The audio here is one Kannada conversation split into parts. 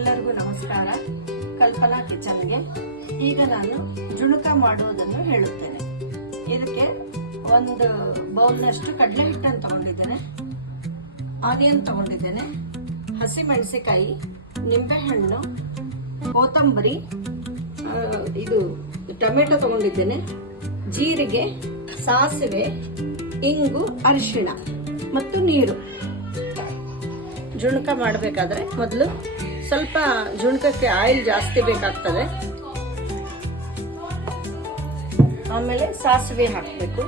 ಎಲ್ಲರಿಗೂ ನಮಸ್ಕಾರ. ಕಲ್ಪನಾ ಕಿಚನ್ಗೆ ಈಗ ನಾನು ಜುಣುಕ ಮಾಡುವುದನ್ನು ಹೇಳುತ್ತೇನೆ. ಇದಕ್ಕೆ ಒಂದು ಬೌಲ್ನಷ್ಟು ಕಡಲೆ ಹಿಟ್ಟನ್ನು ತಗೊಂಡಿದ್ದೇನೆ, ಆನಿಯನ್ ತಗೊಂಡಿದ್ದೇನೆ, ಹಸಿಮೆಣಸಿಕಾಯಿ, ನಿಂಬೆಹಣ್ಣು, ಕೊತ್ತಂಬರಿ, ಇದು ಟೊಮೆಟೊ ತಗೊಂಡಿದ್ದೇನೆ, ಜೀರಿಗೆ, ಸಾಸಿವೆ, ಇಂಗು, ಅರಿಶಿಣ ಮತ್ತು ನೀರು. ಜುಣುಕ ಮಾಡಬೇಕಾದ್ರೆ ಮೊದಲು ಸ್ವಲ್ಪ ಜುಣುಕಕ್ಕೆ ಆಯಿಲ್ ಜಾಸ್ತಿ ಬೇಕಾಗ್ತದೆ. ಆಮೇಲೆ ಸಾಸಿವೆ ಹಾಕಬೇಕು.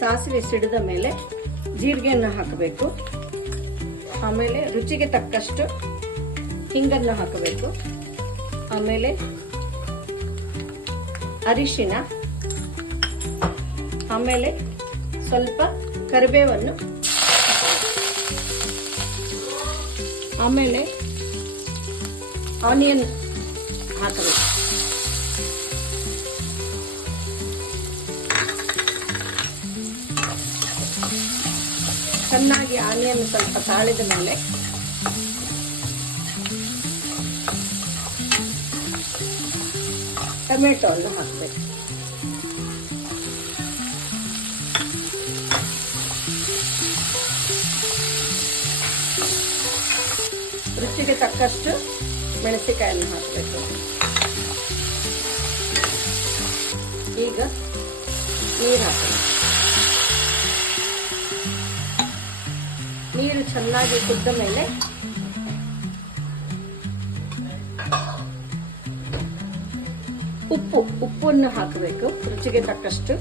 ಸಾಸಿವೆ ಸಿಡಿದ ಮೇಲೆ ಜೀರಿಗೆಯನ್ನು ಹಾಕಬೇಕು. ಆಮೇಲೆ ರುಚಿಗೆ ತಕ್ಕಷ್ಟು ಹಿಂಗನ್ನು ಹಾಕಬೇಕು. ಆಮೇಲೆ ಅರಿಶಿನ, ಆಮೇಲೆ ಸ್ವಲ್ಪ ಕರಿಬೇವನ್ನು, ಆಮೇಲೆ ಆನಿಯನ್ ಹಾಕಬೇಕು. ಚೆನ್ನಾಗಿ ಆನಿಯನ್ ಸ್ವಲ್ಪ ತಾಳಿದ ಮೇಲೆ ಟೊಮೆಟೊವನ್ನು ಹಾಕಬೇಕು. ರುಚಿಗೆ ತಕ್ಕಷ್ಟು ಮೆಣಸಿನಕಾಯನ್ನು ಹಾಕಬೇಕು. ಈಗ ನೀರು ಹಾಕಬೇಕು. ನೀರು ಚೆನ್ನಾಗಿ ಕುದ್ದ ಮೇಲೆ ಉಪ್ಪನ್ನು ಹಾಕಬೇಕು ರುಚಿಗೆ ತಕ್ಕಷ್ಟು.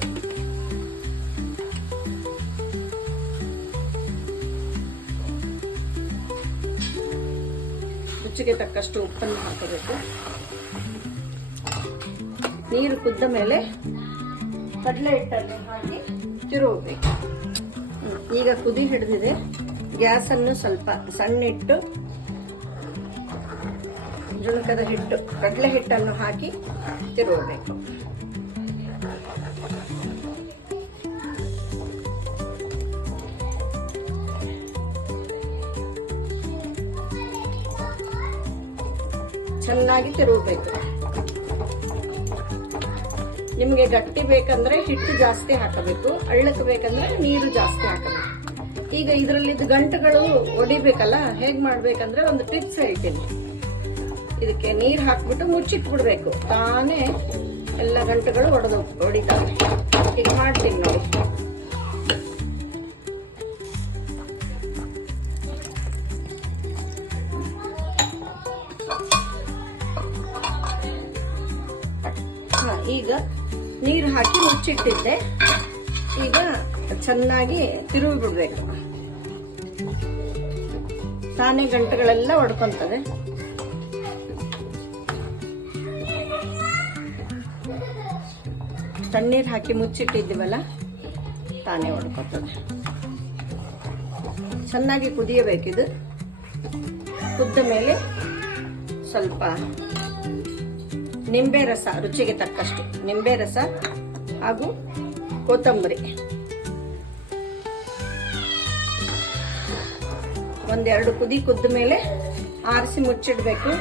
ರುಚಿಗೆ ತಕ್ಕಷ್ಟು ಉಪ್ಪನ್ನು ಹಾಕಬೇಕು. ನೀರು ಕುದ್ದ ಮೇಲೆ ಕಡಲೆ ಹಿಟ್ಟನ್ನು ಹಾಕಿ ತಿರುಗಬೇಕು. ಈಗ ಕುದಿ ಹಿಡಿದಿದೆ. ಗ್ಯಾಸನ್ನು ಸ್ವಲ್ಪ ಸಣ್ಣ ಇಟ್ಟು ಜುಣುಕದ ಹಿಟ್ಟು ಕಡಲೆ ಹಿಟ್ಟನ್ನು ಹಾಕಿ ತಿರುಗಬೇಕು. ಚೆನ್ನಾಗಿ ತಿರುಗಬೇಕು. ನಿಮಗೆ ಗಟ್ಟಿ ಬೇಕಂದ್ರೆ ಹಿಟ್ಟು ಜಾಸ್ತಿ ಹಾಕಬೇಕು, ಅಳ್ಳಕ್ಕೆ ಬೇಕಂದ್ರೆ ನೀರು ಜಾಸ್ತಿ ಹಾಕಬೇಕು. ಈಗ ಇದರಲ್ಲಿದ್ದ ಗಂಟುಗಳು ಒಡಿಬೇಕಲ್ಲ, ಹೇಗ್ ಮಾಡ್ಬೇಕಂದ್ರೆ ಒಂದು ಟಿಪ್ಸ್ ಹೇಳ್ತೀನಿ. ಇದಕ್ಕೆ ನೀರು ಹಾಕ್ಬಿಟ್ಟು ಮುಚ್ಚಿಟ್ಬಿಡ್ಬೇಕು. ತಾನೇ ಎಲ್ಲ ಗಂಟುಗಳು ಒಡಿತಾವೆ. ಈಗ ಮಾಡ್ತೀನಿ ನೋಡಿ. ಈಗ ನೀರು ಹಾಕಿ ಮುಚ್ಚಿಟ್ಟಿದ್ದೆ. ಈಗ ಚೆನ್ನಾಗಿ ತಿರುವಿ ಬಿಡ್ಬೇಕು. ತಾನೇ ಗಂಟುಗಳೆಲ್ಲ ಒಡ್ಕೊಂತವೆ. ತಣ್ಣೀರು ಹಾಕಿ ಮುಚ್ಚಿಟ್ಟಿದ್ದೀವಲ್ಲ, ತಾನೇ ಒಡ್ಕೊತದೆ. ಚೆನ್ನಾಗಿ ಕುದಿಯಬೇಕಿದು. ಕುದ್ದ ಮೇಲೆ ಸ್ವಲ್ಪ ನಿಂಬೆ ರಸ, ರುಚಿಗೆ ತಕ್ಕಷ್ಟು ನಿಂಬೆ ರಸ ಹಾಗೂ ಕೊತ್ತಂಬರಿ, ಒಂದೆರಡು ಕುದಿ ಕುದ್ದ ಮೇಲೆ ಆರಿಸಿ ಮುಚ್ಚಿಡ್ಬೇಕು.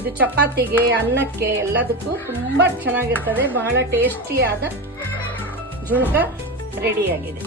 ಇದು ಚಪಾತಿಗೆ, ಅನ್ನಕ್ಕೆ, ಎಲ್ಲದಕ್ಕೂ ತುಂಬಾ ಚೆನ್ನಾಗಿರ್ತದೆ. ಬಹಳ ಟೇಸ್ಟಿಯಾದ ಜುಣುಕ ರೆಡಿಯಾಗಿದೆ.